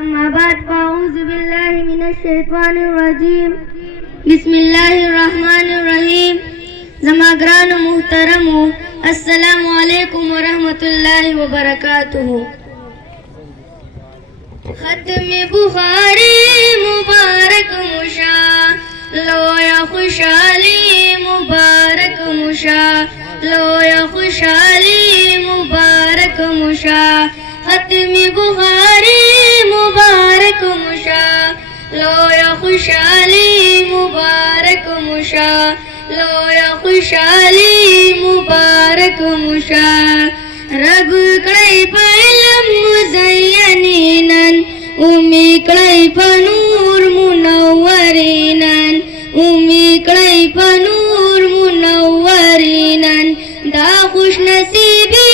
أما بعد فأعوذ بالله من الشيطان الرجيم بسم الله الرحمن الرحيم زماگران محترمو السلام علیکم ورحمۃ اللہ وبرکاتہ. ختم بخاری مبارک مشا لویا خوشحالی مبارک مشا لویا خوشحالی مبارک مشا ختم بخاری مبارک مشا لویا خوشحالی مبارک مشا لویا خوشحالی مبارک مشا رگ کڑی پلم مزینینن امی کڑی پنور منورینن امی کڑی پنور منورینن دا خوش نصیبی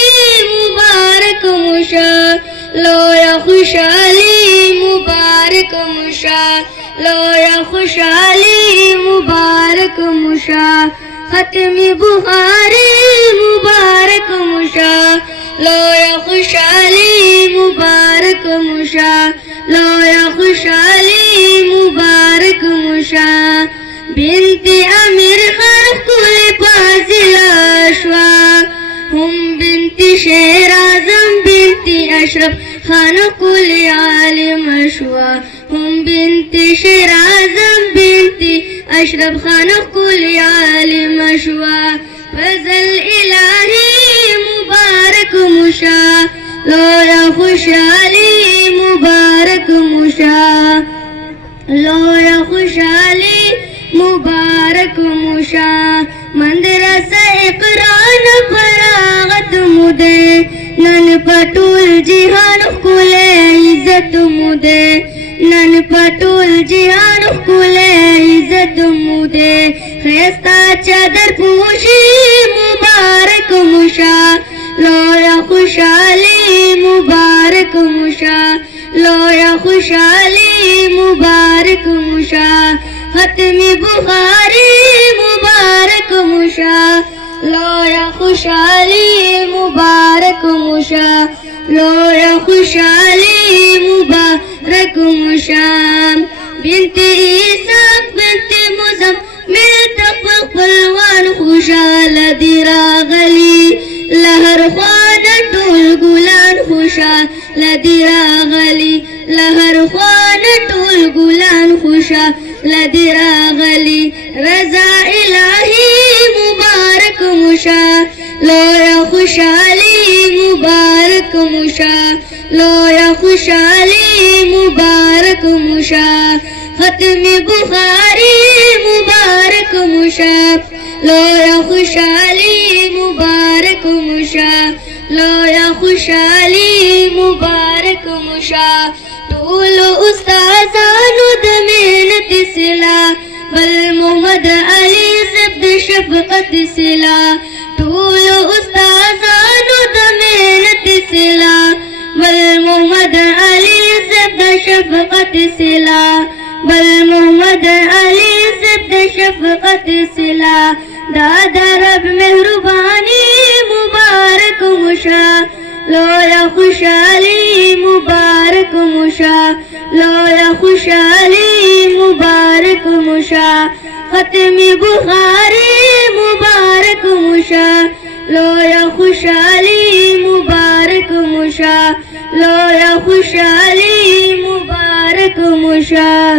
مبارک مشا لویا خوشحالی مبارک مشا لویا خوشحالی مبارک مشا ختم بخاری مبارک مشا لویا خوشحالی مبارک مشا لویا خوشحالی مبارک مشا بنت امیر خان کل فاضلہ شوا ہم بنت شیر اعظم بنت اشرف خان کل عالم شوا ہم بنت شیر اعظم بنت اشرف خان کل عالم شوا فضل الہی مبارک مشا لویا خوشحالی مبارک مشا لویا خوشحالی مبارک مشا مندرسہ اقران فراغت مدے نن پٹول جہان کل عزت مدے نن پٹول جہان کل عزت مدے خیستہ چادر پوشی مبارک مشا لویا خوشحالی مبارک مشا لویا خوشحالی مبارک مشا ختم بخاری مبارک مشا لویا خوشحالی مبارک مشا لویا خوشحالی مبارک مشا بنت عیسیٰ بنت مزمل تقبلوان خوشحال دی راغلی لہر خوان ٹول گلان خوشحال دی راغلی لہر خوان ٹول گلان خوشحال دی راغلی رضا الہی مبارک مشا لویا خوشحالی مبارک مشا لویا خوشحالی مبارک مشا ختم بخاری مبارک مشا لویا خوشحالی مبارک مشا لویا خوشحالی مبارک مشا طول استاذانو د محنت سلا بل محمد علی زبد شفقت سلا طول استاذانو د محنت سلا بل محمد علی زبد شفقت سلا بل محمد علی زبد شفقت سلا دادا رب مہربانی مبارک مشا لویا خوشحالی مبارک مشا لویا خوشحالی مبارک مشا ختم بخاری مبارک مشا لویا خوشحالی مبارک مشا لویا خوشحالی مبارک مشا.